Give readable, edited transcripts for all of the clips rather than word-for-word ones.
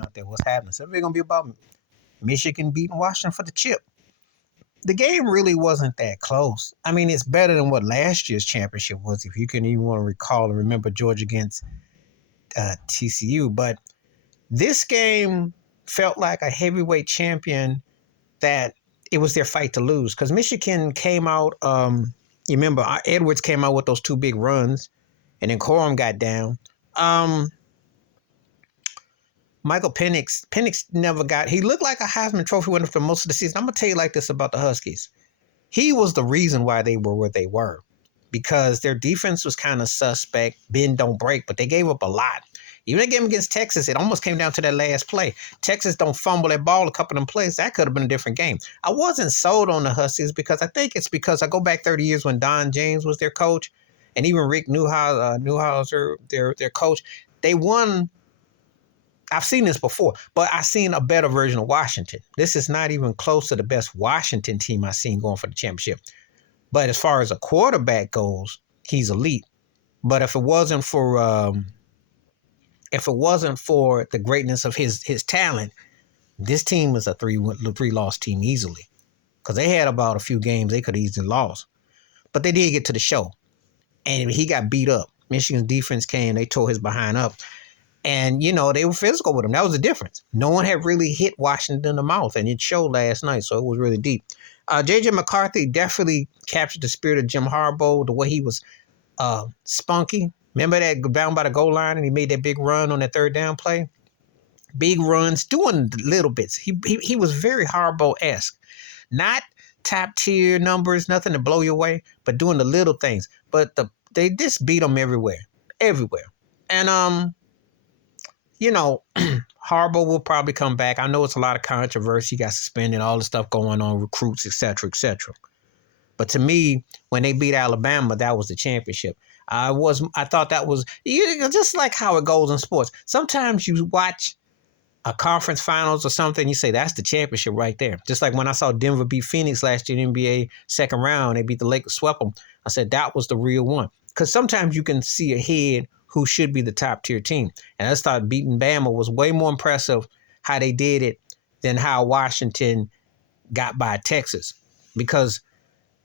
out there. What's happening? So we're gonna be about Michigan beating Washington for the chip. The game really wasn't that close. I mean, it's better than what last year's championship was, if you can even want to recall and remember Georgia against TCU. But this game felt like a heavyweight champion that it was their fight to lose, because Michigan came out. You remember Edwards came out with those two big runs, and then Corum got down. Michael Penix never got. He looked like a Heisman Trophy winner for most of the season. I'm gonna tell you like this about the Huskies. He was the reason why they were where they were, because their defense was kind of suspect, bend don't break, but they gave up a lot. Even that game against Texas, it almost came down to that last play. Texas don't fumble that ball a couple of them plays. That could have been a different game. I wasn't sold on the Huskies because I think it's because I go back 30 years when Don James was their coach, and even Rick Neuhauser, their coach. They won. I've seen this before, but I've seen a better version of Washington. This is not even close to the best Washington team I've seen going for the championship. But as far as a quarterback goes, he's elite. But if it wasn't for the greatness of his talent, this team was a three-loss team easily, because they had about a few games they could have easily lost. But they did get to the show, and he got beat up. Michigan's defense came, they tore his behind up. And, they were physical with him. That was the difference. No one had really hit Washington in the mouth, and it showed last night, so it was really deep. J.J. McCarthy definitely captured the spirit of Jim Harbaugh, the way he was spunky. Remember that down by the goal line, and he made that big run on that third down play? Big runs, doing little bits. He was very Harbaugh-esque. Not top-tier numbers, nothing to blow you away, but doing the little things. But they just beat him everywhere. And, Harbaugh will probably come back. I know it's a lot of controversy. He got suspended, all the stuff going on, recruits, et cetera, et cetera. But to me, when they beat Alabama, that was the championship. I thought that was just like how it goes in sports. Sometimes you watch a conference finals or something, you say that's the championship right there. Just like when I saw Denver beat Phoenix last year in the NBA second round, they beat the Lakers, swept them. I said that was the real one. Because sometimes you can see ahead who should be the top tier team. And I thought beating Bama was way more impressive how they did it than how Washington got by Texas. Because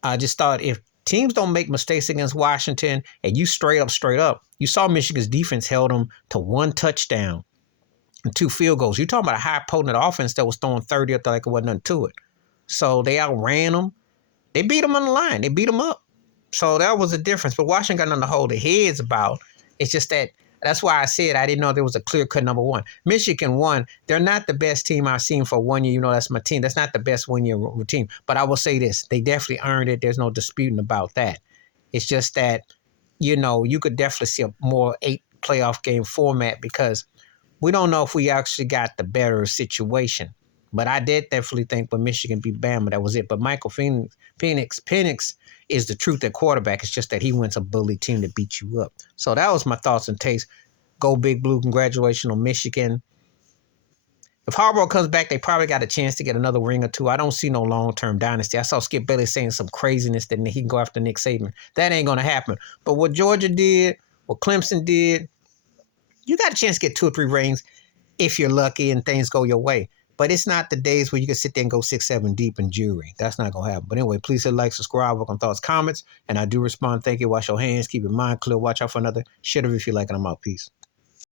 I just thought if teams don't make mistakes against Washington and you straight up, you saw Michigan's defense held them to one touchdown and 2 field goals. You're talking about a high potent offense that was throwing 30 up there like it wasn't nothing to it. So they outran them. They beat them on the line. They beat them up. So that was the difference. But Washington got nothing to hold their heads about. It's just that's why I said I didn't know there was a clear-cut number one. Michigan won. They're not the best team I've seen for 1 year. That's my team. That's not the best 1 year team. But I will say this. They definitely earned it. There's no disputing about that. It's just that, you could definitely see a more 8 playoff game format, because we don't know if we actually got the better situation. But I did definitely think when Michigan beat Bama, that was it. But Michael Penix is the truth at quarterback. It's just that he wins a bully team to beat you up. So that was my thoughts and takes. Go Big Blue. Congratulations on Michigan. If Harbaugh comes back, they probably got a chance to get another ring or two. I don't see no long-term dynasty. I saw Skip Bayless saying some craziness that he can go after Nick Saban. That ain't going to happen. But what Georgia did, what Clemson did, you got a chance to get 2 or 3 rings if you're lucky and things go your way. But it's not the days where you can sit there and go 6, 7 deep in jury. That's not going to happen. But anyway, please hit like, subscribe, work on thoughts, comments. And I do respond. Thank you. Wash your hands. Keep your mind clear. Watch out for another shitter if you like it. I'm out. Peace.